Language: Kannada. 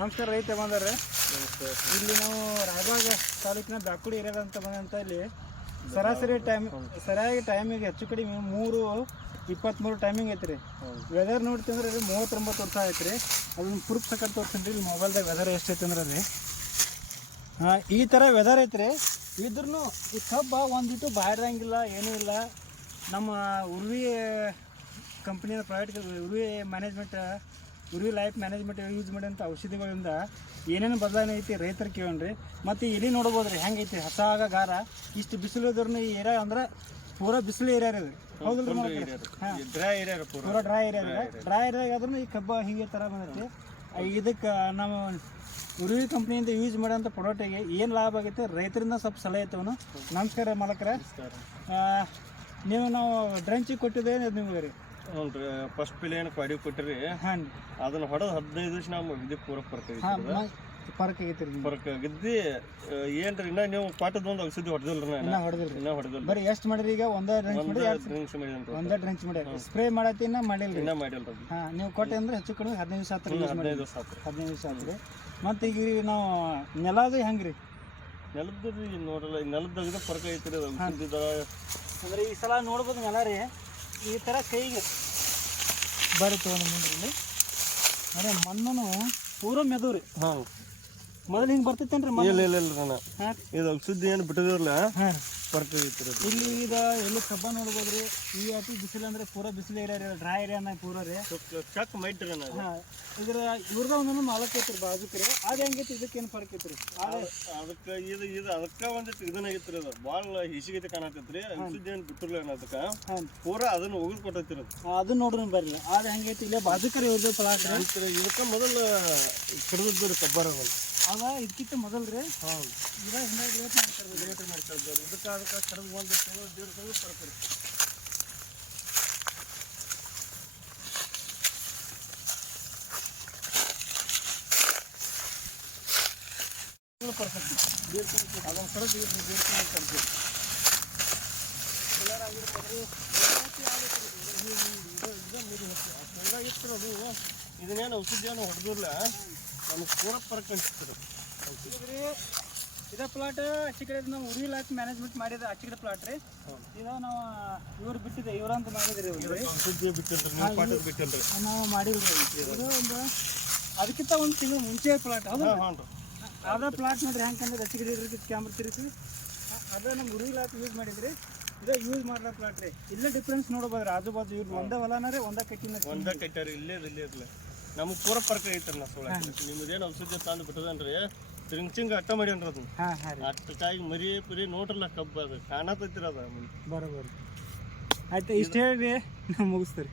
ನಮಸ್ಕಾರ ರೈತ ಬಂದರೆ ಇಲ್ಲಿ ನಾವು ರಾಯಬಾಗ ತಾಲೂಕಿನ ಬ್ಯಾಕುಡಿ ಏರಿಯಾದ ಅಂತ ಬಂದಂತ ಇಲ್ಲಿ ಸರಿಯಾಗಿ ಟೈಮಿಗೆ ಹೆಚ್ಚು ಕಡಿಮೆ 3:23 ಟೈಮಿಂಗ್ ಐತ್ರಿ. ವೆದರ್ ನೋಡ್ತಂದ್ರೆ ಇದು 39 ವರ್ಷ ಐತ್ರಿ. ಅದನ್ನ ಪ್ರೂಫ್ ಸಕಟ್ ತೋರಿಸ್ತೀನಿ ಇಲ್ಲಿ ಮೊಬೈಲ್ದಾಗ ವೆದರ್ ಎಷ್ಟೈತೆ ಅಂದ್ರೆ ರೀ ಈ ಥರ ವೆದರ್ ಐತ್ರಿ. ಇದ್ರೂ ಈ ಕಬ್ಬ ಒಂದಿಟ್ಟು ಬಾಯ್ದಂಗಿಲ್ಲ, ಏನೂ ಇಲ್ಲ. ನಮ್ಮ ಉರ್ವಿ ಕಂಪ್ನಿಯ ಪ್ರೈವೇಟ್ ಉರ್ವಿ ಲೈಫ್ ಮ್ಯಾನೇಜ್ಮೆಂಟ್ ಯೂಸ್ ಮಾಡೋಂಥ ಔಷಧಿಗಳಿಂದ ಏನೇನು ಬದಲಾವಣೆ ಐತಿ ರೈತರು ಕೇಳ್ರಿ. ಮತ್ತು ಇಲ್ಲಿ ನೋಡ್ಬೋದು ರೀ ಹೆಂಗೈತಿ ಹಸಾಗ ಗಾರ. ಇಷ್ಟು ಬಿಸಿಲು ಇದ್ರೂ ಈ ಏರಿಯಾ ಅಂದ್ರೆ ಪೂರಾ ಬಿಸಿಲು ಏರಿಯಾ ರೀ. ಹೌದಿಲ್ಲ ಹಾಂ, ಡ್ರೈ ಏರಿಯಾ ಪೂರಾ ಡ್ರೈ ಏರಿಯಾ ರೀ. ಡ್ರೈ ಏರಿಯಾಗ ಆದ್ರೂ ಈ ಕಬ್ಬ ಹಿಂಗೆ ಥರ ಬಂದೈತಿ. ಇದಕ್ಕೆ ನಮ್ಮ ಉರ್ವಿ ಕಂಪ್ನಿಯಿಂದ ಯೂಸ್ ಮಾಡೋಂಥ ಪ್ರಾಡಕ್ಟಿಗೆ ಏನು ಲಾಭ ಆಗೈತೆ ರೈತರಿಂದ ಸ್ವಲ್ಪ ಸಲಹೆ ಐತವನು. ನಮಸ್ಕಾರ ಮಾಲಕರೇ. ನಾವು ಡ್ರಂಚಿಗೆ ಕೊಟ್ಟಿದ್ದೆ ನಿಮ್ಗೆ ರೀ. ಹ್ಞೂ ರೀ, ಫಸ್ಟ್ ಪಿಲ್ ಏನು ಕ್ವಾಡಿ ಕೊಟ್ಟಿರಿ. ಹಾಂ, ಅದನ್ನ ಹೊಡೆದು 15 ದಿವಸ ನಾವು ಇದಕ್ಕೆ ಪೂರ ಫರ್ಕ್ ಆಗಿದ್ದಿ. ಏನ್ರಿ ಇನ್ನ ನೀವು ಪಾಟದೊಂದು ಔಷಧಿ ಹೊಡೆದಿಲ್ರಿ? ಇನ್ನ ಹೊಡೆದಿಲ್ಲ. ಬರೀ ಎಷ್ಟು ಮಾಡಿರಿ ಈಗ? ಒಂದೇ ಡ್ರಂಚ್ ಮಾಡಿ ಸ್ಪ್ರೇ ಮಾಡತ್ತಿ ಇನ್ನ ಮಾಡಿಲ್ರಿ? ಇನ್ನ ಮಾಡಿಲ್ರಿ. ಹಾಂ, ನೀವು ಕೊಟ್ಟೆ ಅಂದ್ರೆ ಹೆಚ್ಚು ಕಡಿಮೆ 15 ದಿವಸ ಆತ್ರಿ. 15 ದಿವಸ ಆತ್ರಿ. ಮತ್ತು ಈಗ ನಾವು ನೆಲದು ಹೆಂಗ್ರಿ? ನೆಲದ್ದು ರೀ ನೋಡಲ್ಲ, ನೆಲದಾಗ ಫರ್ಕ್ ಐತ್ರಿ ಔಷಧಿದ. ಅಂದ್ರೆ ಈ ಸಲ ನೋಡ್ಬೋದು ನೆಲ ರೀ ಈ ಥರ ಕೈಗೆ ಬರುತ್ತೆ ಮುಂದ್ರಲ್ಲಿ. ಅದೇ ಮಣ್ಣು ಪೂರ ಮೆದು ರೀ. ಹಾಂ, ಮೊದಲು ಹಿಂಗೆ ಬರ್ತೈತೇನ್ರಿ? ಇಲ್ಲ ಹಾಂ, ಇದು ಔಷಧಿ ಏನು ಬಿಟ್ಟಿದಿರಲ್ಲ. ಹಾಂ, ಫರ್ಕ್ ಐತ್ರಿ. ಇಲ್ಲಿ ಇಲ್ಲಿ ಕಬ್ಬ ನೋಡ್ಬೋದು ರೀ. ಈ ಅತಿ ಬಿಸಿಲು ಅಂದ್ರೆ ಪೂರ ಬಿಸಿಲು ಏರಿಯಾ ರೀ, ಡ್ರೈ ಏರಿಯಾ ಅನ್ನೋ ಪೂರ ರೀ. ಚಕ್ ಮೈಟ್ರಿ. ಹಾಂ, ಇವ್ರದ ಒಂದೊಂದು ಮಾಲಕ್ ಐತ್ರಿ ಬಾಜುಕ್ ರೀ. ಅದು ಹೆಂಗೈತಿ ಇದಕ್ಕೇನು ಫರ್ಕ್ ಐತ್ರಿ? ಅದಕ್ಕೆ ಅದಕ್ಕೆ ಒಂದಿತ್ತು ಇದನ್ನಾಗಿತ್ರಿ. ಅದು ಭಾಳ ಹಿಸಿಗೈತಿ ಕಾಣತೈತ್ರಿ. ಔಷಧಿ ಏನು ಬಿಟ್ಟಿರ್ಲ ಅದಕ್ಕೆ ಪೂರ ಅದನ್ನ ಹೋಗಿದ್ ಕೊಟ್ಟೈತಿರಿ. ಅದನ್ನ ನೋಡ್ರಿ ಬರ್ರಿ. ಅದು ಹೆಂಗೈತಿ ಇಲ್ಲೇ ಬಾಜುಕರಿ ಇವ್ರದ್ದು ಪ್ಲಾಟ್ ರೀ. ಇದಕ್ಕೆ ಮೊದಲು ಕಡ್ದದ್ದು ಕಬ್ಬಾರ ಅದ ಇದಕ್ಕಿಂತ ಮೊದಲು ರೀ. ಹಾಂ, ಲೇಟ್ ಮಾಡ್ಕೊಳ್ತಾರೆ. ಇದಕ್ಕೆ ಅದಕ್ಕೆ ಕಡ್ದು 1 ತಿಂಗಳು 1.5 ತಿಂಗಳು ಫರ್ಕ್ ರೀ. ಅದೊಂದು ಕಡೆ ಇದನ್ನೇನು ಔಷಧಿಯನ್ನು ಹೊಡೆದಿರ್ಲ ನಮ್ಗೆ ಪೂರ ಫರ್ಕ್ ಅನ್ಸುತ್ತೆ. ಇದ ಪ್ಲಾಟ್ ಆಚೆ ಕಡೆ ನಾವು ಉರ್ವಿ ಲೈಫ್ ಮ್ಯಾನೇಜ್ಮೆಂಟ್ ಮಾಡಿದ ಆಚೆ ಕಡೆ ಪ್ಲಾಟ್ ರೀ. ಇದ ನಾವು ಇವ್ರು ಬಿಟ್ಟಿದೆ, ಇವ್ರಂತ ಮಾಡಿದ್ರಿ. ಔಷಧಿ ಬಿಟ್ಟಿಲ್ರಿ, ನೀವು ಪಾಟದ ಬಿಟ್ಟಿಲ್ರಿ? ನಾವು ಮಾಡಿಲ್ರಿ. ಇದು ಒಂದು ಅದಕ್ಕಿಂತ 1 ತಿಂಗಳು ಮುಂಚೆ ಪ್ಲಾಟ್. ಹೌದು, ಅದ ಪ್ಲಾಟ್ ನೋಡ್ರಿ ಹೆಂಗಂದ್ರೆ ಆಚೆ ಕಡೆ ಇದ್ರಿಗೆ ಕ್ಯಾಮ್ರಾ ತಿರುಗಿ ಅದ ನಮ್ಮ ಉರ್ವಿ ಲೈಫ್ ಯೂಸ್ ಮಾಡಿದ್ರಿ. ಇದೇ ಯೂಸ್ ಮಾಡೋ ಪ್ಲಾಟ್ ರೀ. ಇಲ್ಲೇ ಡಿಫ್ರೆನ್ಸ್ ನೋಡ್ಬೋದ್ರಿ. ಆಜು ಬಾಜು ಇವ್ರು ಒಂದೇ ಹೊಲನ ರೀ, ಒಂದೇ ಕಟ್ಟಿರಿ. ಇಲ್ಲೇ ಇರ್ಲಿ ನಮಗೆ ಪೂರ ಫರ್ಕ್ ಐತ್ರಿ. ನಾ ಸೋಳ ನಿಮ್ದೇನು ಔಷಧಿ ತಂದು ಬಿಟ್ಟದನ್ರಿ, ತಿಂಗ್ ಅಟ್ಟ ಮಾಡ್ಯಾನ್ರಿ ಅದನ್ನ. ಅಟ್ಟಕ್ಕಾಗಿ ಮರಿ ಪರಿ ನೋಡ್ರಲ್ಲ ಕಬ್ಬ ಅದು ಕಾಣತೈತಿರ ಅದ. ಬರೋಬರಿ ಆಯ್ತು. ಇಷ್ಟ ಹೇಳಿ ನಾವು ಮುಗಿಸ್ತೀರಿ.